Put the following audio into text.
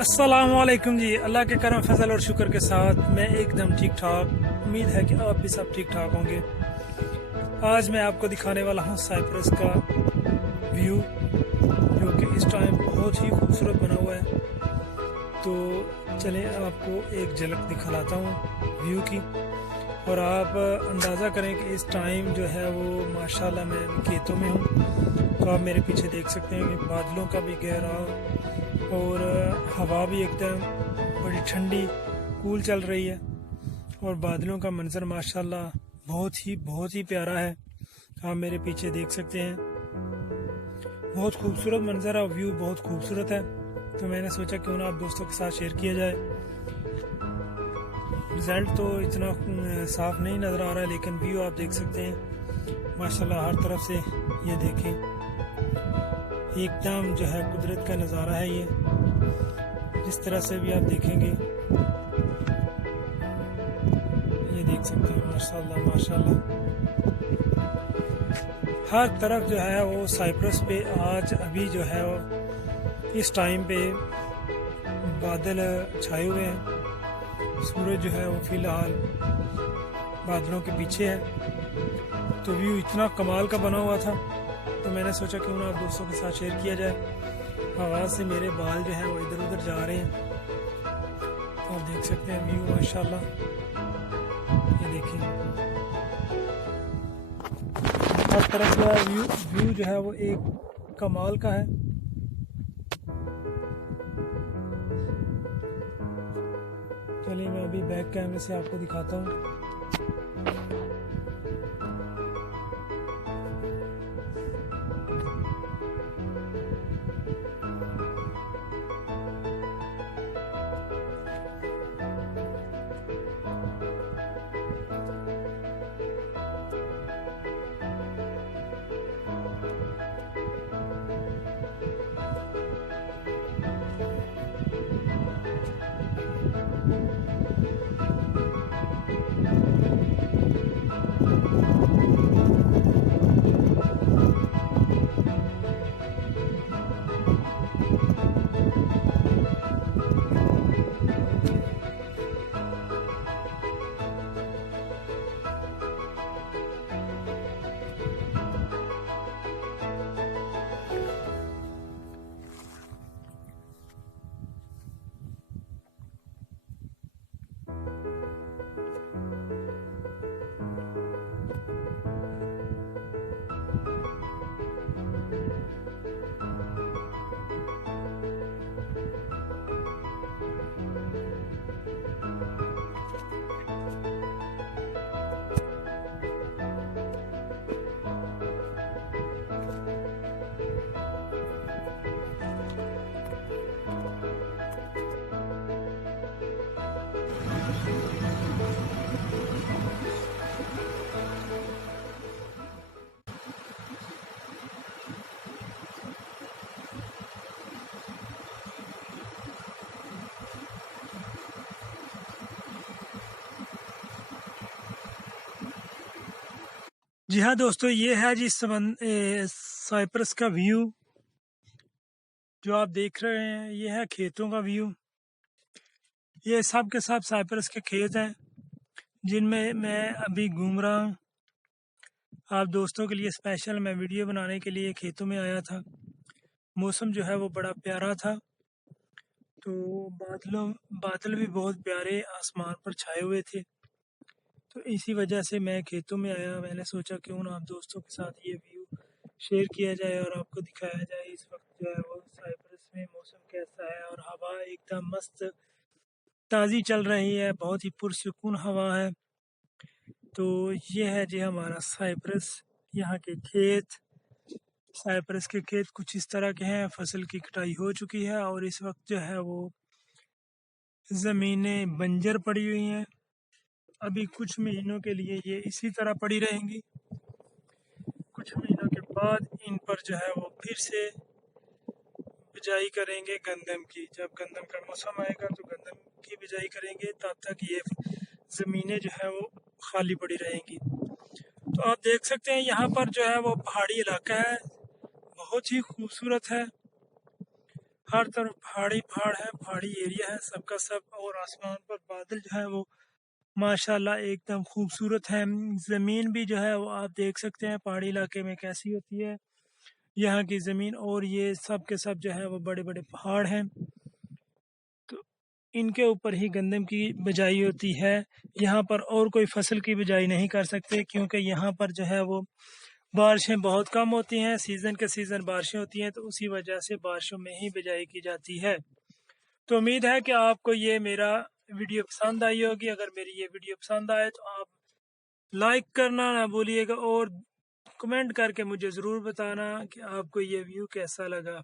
अस्सलामुअलैकुम जी। अल्लाह के करम फजल और शुक्र के साथ मैं एकदम ठीक ठाक। उम्मीद है कि आप भी सब ठीक ठाक होंगे। आज मैं आपको दिखाने वाला हूँ साइप्रस का व्यू, जो कि इस टाइम बहुत ही खूबसूरत बना हुआ है। तो चलें आपको एक झलक दिखलाता हूँ व्यू की, और आप अंदाज़ा करें कि इस टाइम जो है वो माशाल्लाह मैं खेतों में हूँ। तो आप मेरे पीछे देख सकते हैं कि बादलों का भी गहरा और हवा भी एकदम बड़ी ठंडी कूल चल रही है, और बादलों का मंजर माशाल्लाह बहुत ही प्यारा है। आप मेरे पीछे देख सकते हैं, बहुत खूबसूरत मंजर है, व्यू बहुत खूबसूरत है। तो मैंने सोचा क्यों ना आप दोस्तों के साथ शेयर किया जाए। रिजल्ट तो इतना साफ नहीं नज़र आ रहा है, लेकिन व्यू आप देख सकते हैं माशाल्लाह हर तरफ से। ये देखें, एकदम जो है कुदरत का नज़ारा है ये। जिस तरह से भी आप देखेंगे, ये देख सकते हैं माशाल्लाह माशाल्लाह हर तरफ जो है वो साइप्रस पे आज अभी जो है वो इस टाइम पे बादल छाए हुए हैं। सूरज जो है वो फिलहाल बादलों के पीछे है। तो व्यू इतना कमाल का बना हुआ था, तो मैंने सोचा क्यों ना आप दोस्तों के साथ शेयर किया जाए। आवाज़ से मेरे बाल जो है वो इधर उधर जा रहे हैं। तो आप देख सकते हैं व्यू माशाल्लाह। ये देखिए हर तरफ जो है व्यू जो है वो एक कमाल का है। चलिए मैं अभी बैक कैमरे से आपको दिखाता हूँ। जी हाँ दोस्तों, ये है जी साइप्रस का व्यू जो आप देख रहे हैं। ये है खेतों का व्यू। ये सब के सब साइप्रस के खेत हैं जिनमें मैं अभी घूम रहा हूँ। आप दोस्तों के लिए स्पेशल मैं वीडियो बनाने के लिए खेतों में आया था। मौसम जो है वो बड़ा प्यारा था, तो बादल भी बहुत प्यारे आसमान पर छाए हुए थे। तो इसी वजह से मैं खेतों में आया। मैंने सोचा क्यों ना आप दोस्तों के साथ ये व्यू शेयर किया जाए और आपको दिखाया जाए इस वक्त जो है वो साइप्रस में मौसम कैसा है। और हवा एकदम मस्त ताज़ी चल रही है, बहुत ही पुरसुकून हवा है। तो ये है जी हमारा साइप्रस। यहाँ के खेत, साइप्रस के खेत कुछ इस तरह के हैं। फसल की कटाई हो चुकी है और इस वक्त जो है वो ज़मीनें बंजर पड़ी हुई हैं। अभी कुछ महीनों के लिए ये इसी तरह पड़ी रहेंगी। कुछ महीनों के बाद इन पर जो है वो फिर से बिजाई करेंगे गंदम की। जब गंदम का मौसम आएगा तो गंदम की बिजाई करेंगे, तब तक ये ज़मीनें जो है वो खाली पड़ी रहेंगी। तो आप देख सकते हैं यहाँ पर जो है वो पहाड़ी इलाका है, बहुत ही खूबसूरत है। हर तरफ पहाड़ी पहाड़ है, पहाड़ी एरिया है सबका सब, और आसमान पर बादल जो है वो माशाल्लाह एकदम खूबसूरत है। ज़मीन भी जो है वो आप देख सकते हैं पहाड़ी इलाके में कैसी होती है यहाँ की ज़मीन, और ये सब के सब जो है वो बड़े बड़े पहाड़ हैं, तो इनके ऊपर ही गंदम की बिजाई होती है। यहाँ पर और कोई फसल की बिजाई नहीं कर सकते, क्योंकि यहाँ पर जो है वो बारिशें बहुत कम होती हैं, सीज़न के सीज़न बारिशें होती हैं, तो उसी वजह से बारिशों में ही बिजाई की जाती है। तो उम्मीद है कि आपको ये मेरा वीडियो पसंद आई होगी। अगर मेरी ये वीडियो पसंद आए तो आप लाइक करना ना भूलिएगा, और कमेंट करके मुझे ज़रूर बताना कि आपको ये व्यू कैसा लगा।